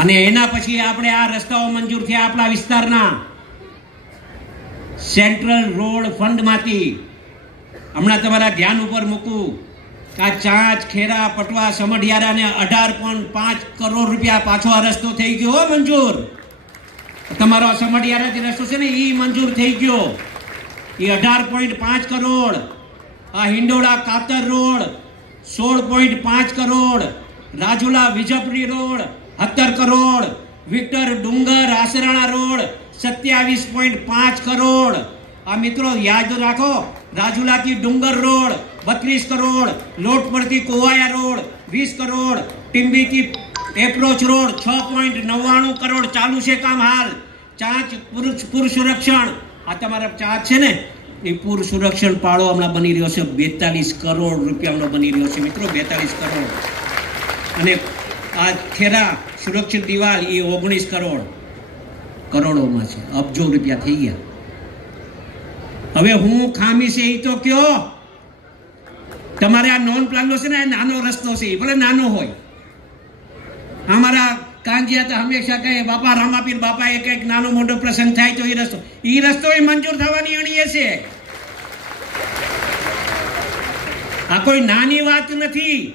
અને એના પછી આપણે આ રસ્તાઓ મંજૂર થયા આપણા વિસ્તારના સેન્ટ્રલ રોડ ફંડમાંથી. હમણાં તમારા ધ્યાન ઉપર મૂકું કે આ ચાંચ, ખેરા, પટવા, સમઢિયારાને 18.5 કરોડ રૂપિયા પાછો આ રસ્તો થઈ ગયો હો મંજૂર. તમારો સમઢિયારાથી રસ્તો છે ને એ મંજૂર થઈ ગયો, એ 18.5 કરોડ. આ હિંડોળા કાતર road 16.5 crore, Rajula Vijpadi road 17 crore, Victor ડુંગર આસરાણા રોડ 27.5 કરોડ. આ મિત્રો યાદ રાખો, રાજુલાથી ડુંગર રોડ 32 કરોડ, લોટપરથી કોવાયા રોડ 20 કરોડ, ટીંબીથી એપ્રોચ રોડ 6.99 કરોડ ચાલુ છે કામ હાલ. ચાંચ પૂર સુરક્ષણ, આ તમારા ચાંચ છે ને એ પૂર સુરક્ષણ પાળો હમણાં બની રહ્યો છે 42 કરોડ રૂપિયા હમણાં બની રહ્યો છે મિત્રો, 42 કરોડ. અને આ ખેરા સુરક્ષિત દિવાલ એ 19 કરોડોમાં છે, અબજો રૂપિયા થઈ ગયા. હવે હું ખામી છે એ તો કયો. તમારે આ નોન પ્લાનનો છે ને નાનો રસ્તો છે, ભલે નાનો હોય. અમારા કાંજિયા તો હંમેશા કહે બાપા રામાપીર બાપા એક નાનો મોટો પ્રસંગ થાય તો એ રસ્તો એ મંજૂર થવાની અણીએ છે. આ કોઈ નાની વાત નથી.